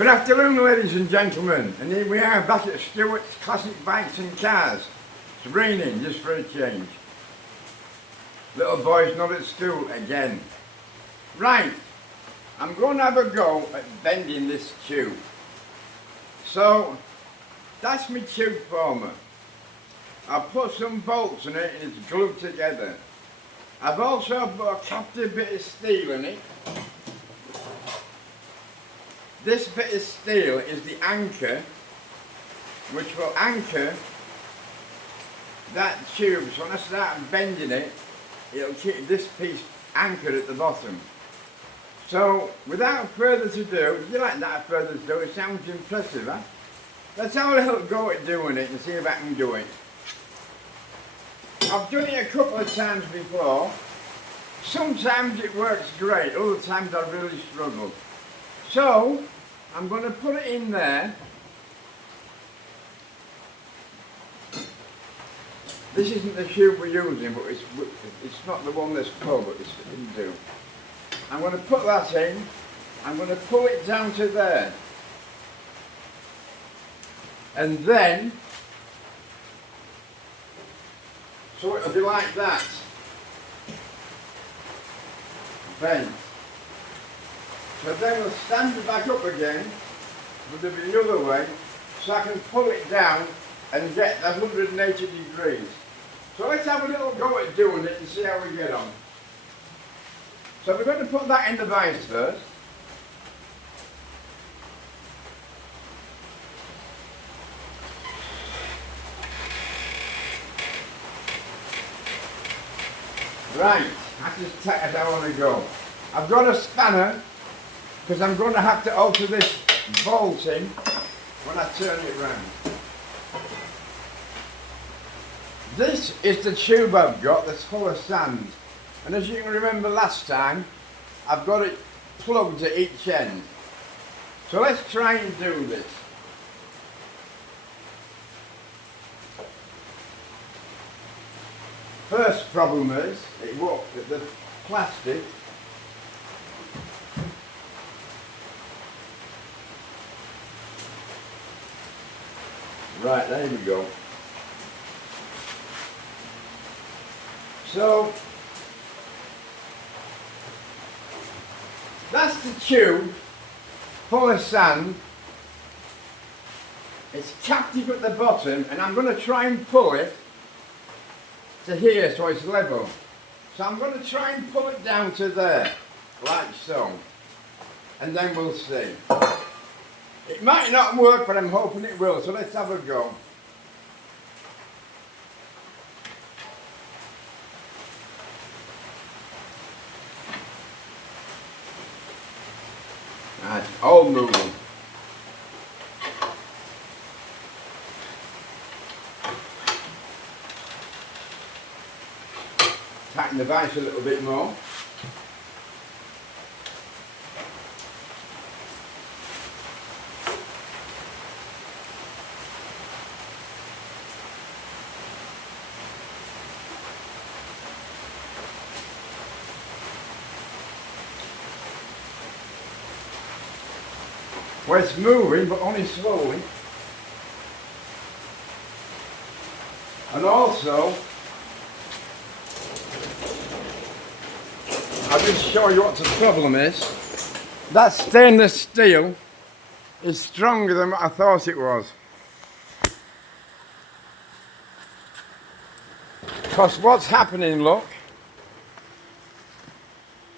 Good afternoon, ladies and gentlemen, and here we are back at Stewart's Classic Bikes and Cars. It's raining, just for a change. Little boy's not at school again. Right, I'm going to have a go at bending this tube. So, that's my tube former. I've put some bolts in it and it's glued together. I've also put a captive bit of steel in it. This bit of steel is the anchor, which will anchor that tube. So when I start bending it, it'll keep this piece anchored at the bottom. So without further ado, you like that further ado, it sounds impressive, huh? Let's have a little go at doing it and see if I can do it. I've done it a couple of times before. Sometimes it works great, other times I really struggle. So, I'm going to put it in there. This isn't the tube we're using, but it's not the one that's full, but it's into. I'm going to put that in. I'm going to pull it down to there. And then, so it'll be like that. Bent. So then we'll stand it back up again, but there'll be another way, so I can pull it down and get 180 degrees. So let's have a little go at doing it and see how we get on. So we're going to put that in the vise first. Right, that's as tight as I want to go. I've got a spanner, because I'm going to have to alter this bolt in when I turn it round. This is the tube I've got that's full of sand. And as you can remember last time, I've got it plugged at each end. So let's try and do this. First problem is, the plastic. Right, there we go. So, that's the tube full of sand. It's captive at the bottom, and I'm going to try and pull it to here so it's level. So I'm going to try and pull it down to there, like so. And then we'll see. It might not work, but I'm hoping it will, so let's have a go. Right, all moving. Tighten the vise a little bit more. Well, it's moving, but only slowly. And also, I'll just show you what the problem is. That stainless steel is stronger than what I thought it was. Because what's happening, look,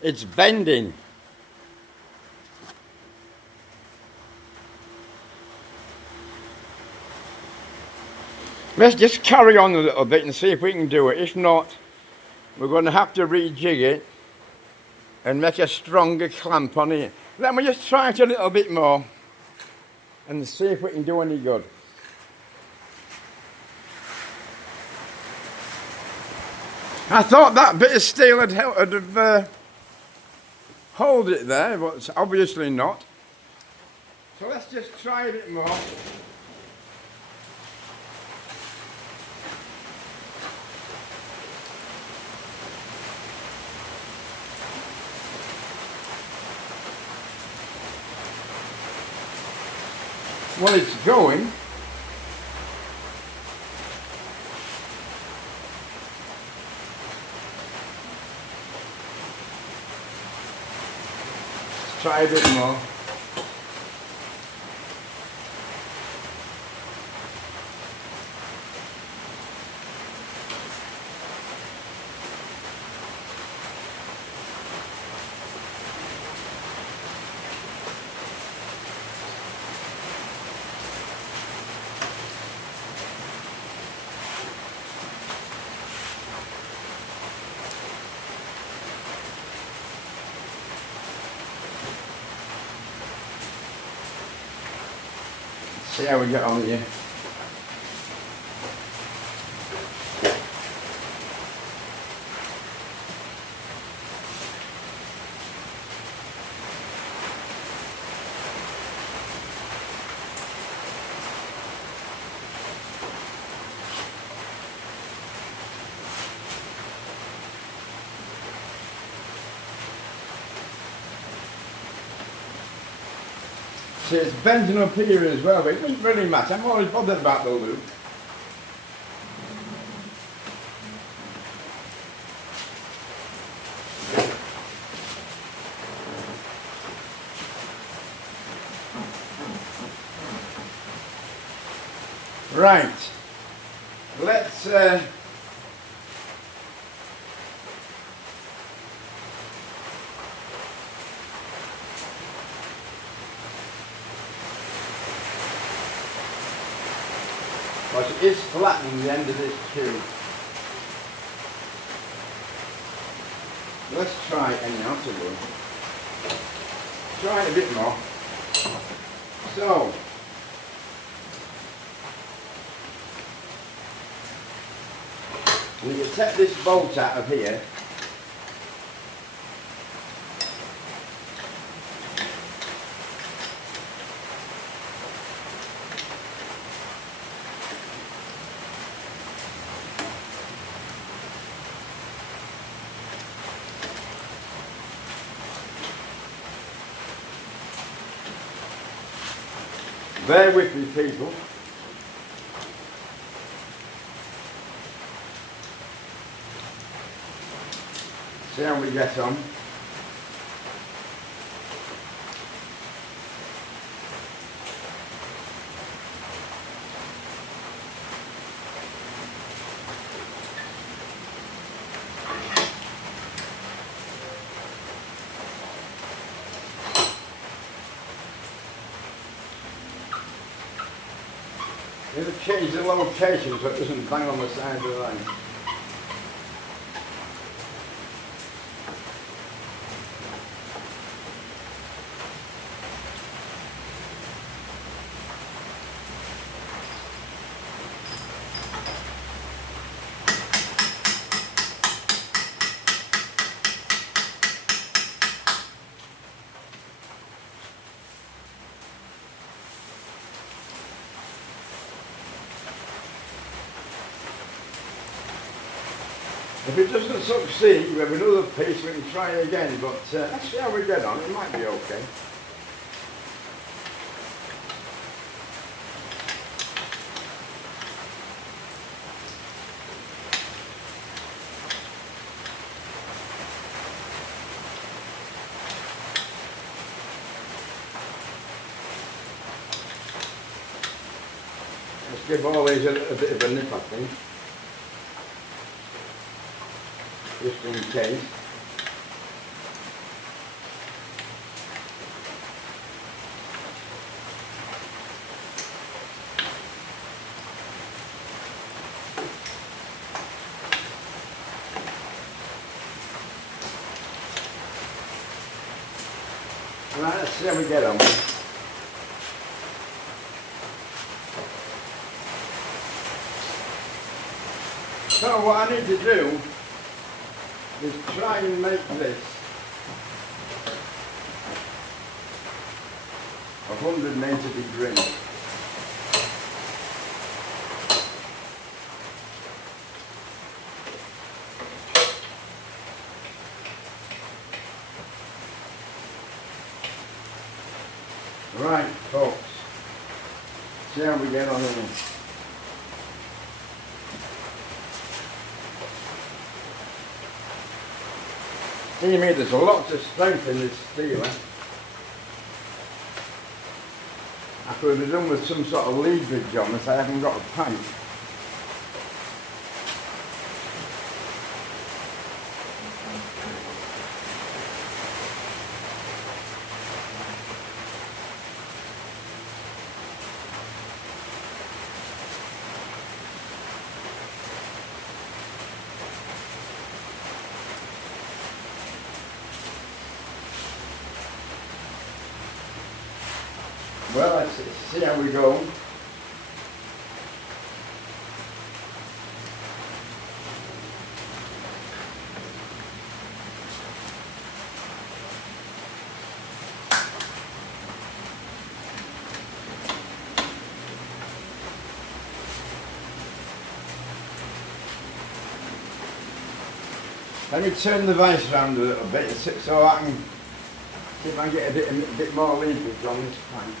it's bending. Let's just carry on a little bit and see if we can do it. If not, we're going to have to rejig it and make a stronger clamp on it. Let me just try it a little bit more and see if we can do any good. I thought that bit of steel would hold it there, but it's obviously not. So let's just try a bit more. Well, it's going. Let's try a bit more. See how we get on here. See, it's bending up here as well, but it doesn't really matter. I'm always bothered about the loop. Right. Let's because it is flattening the end of this tube. Let's try anyhow to go. Try it a bit more. So, we can take this bolt out of here. Bear with me, people. See how we get on. It'll change the location so it doesn't bang on the side of the line. If it doesn't succeed, we have another piece, we can try again, but let's see how we get on, it might be okay. Let's give all these a bit of a nip, I think. Just in case. Right, let's see how we get on. So what I need to do is try and make this 180 degrees. Right, folks. See how we get on here. See me, there's a lot of strength in this steel. I could have done with some sort of leverage on this, I haven't got a pipe. Well, let's see how we go. Let me turn the vice around a little bit so I can see if I can get a bit more leverage on this pipe.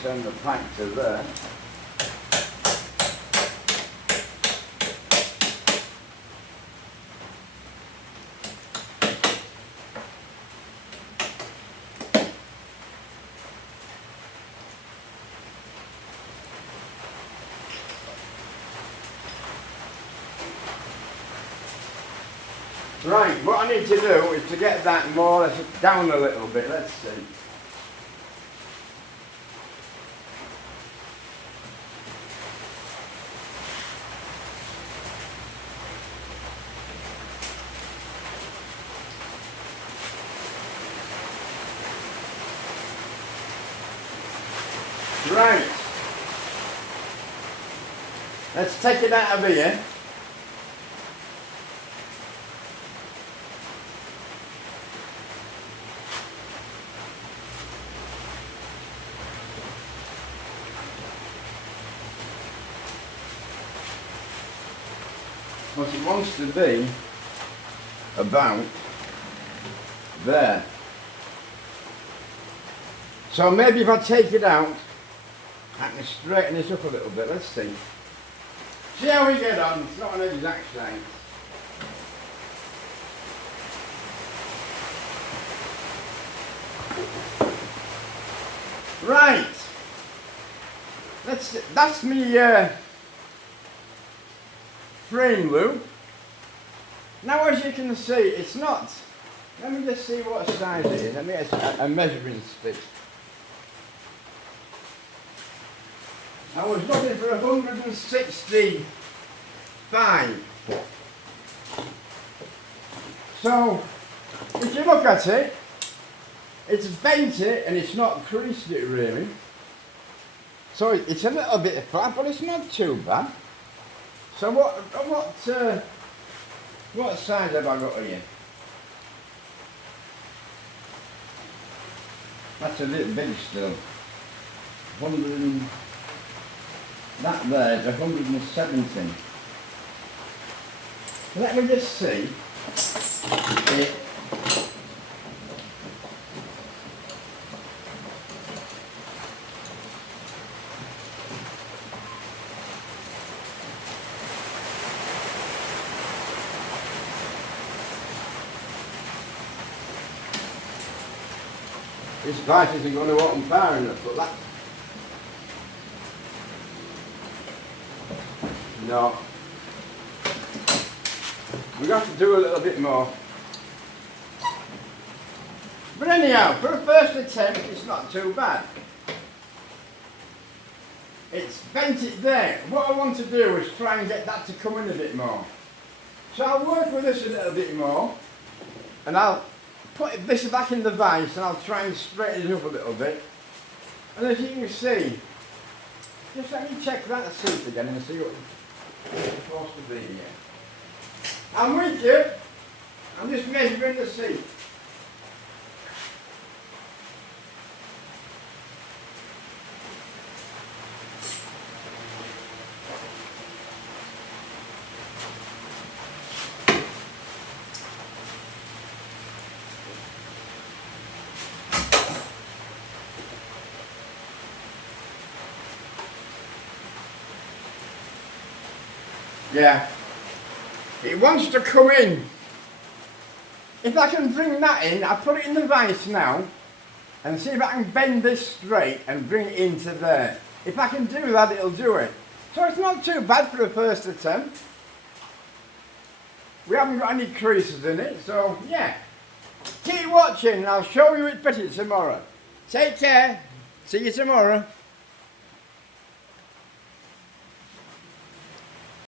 Turn the pipe to there. Right, what I need to do is to get that more or less down a little bit. Let's see. Right. Let's take it out of here. What it wants to be about there. So maybe if I take it out, I can straighten this up a little bit. Let's see. See how we get on. It's not an exact science. Right. That's me frame loop. Now as you can see, it's not. Let me just see what size it is. Let me get a measuring stick. I was looking for 165. So, if you look at it, it's bent it and it's not creased it really. So it's a little bit flat, but it's not too bad. So what size have I got here? That's a little big still. 100. That there is 170. Let me just see if this pipe isn't going to open far enough, but that. No. We've got to do a little bit more. But anyhow, for a first attempt, it's not too bad. It's bent it there. What I want to do is try and get that to come in a bit more. So I'll work with this a little bit more, and I'll put this back in the vise, and I'll try and straighten it up a little bit. And as you can see, just let me check that seat again and see what it's supposed to be here. I'm with you. I'm just measuring the seat. Yeah. It wants to come in. If I can bring that in, I'll put it in the vise now and see if I can bend this straight and bring it into there. If I can do that, it'll do it. So it's not too bad for a first attempt. We haven't got any creases in it, so yeah. Keep watching and I'll show you it better tomorrow. Take care. See you tomorrow.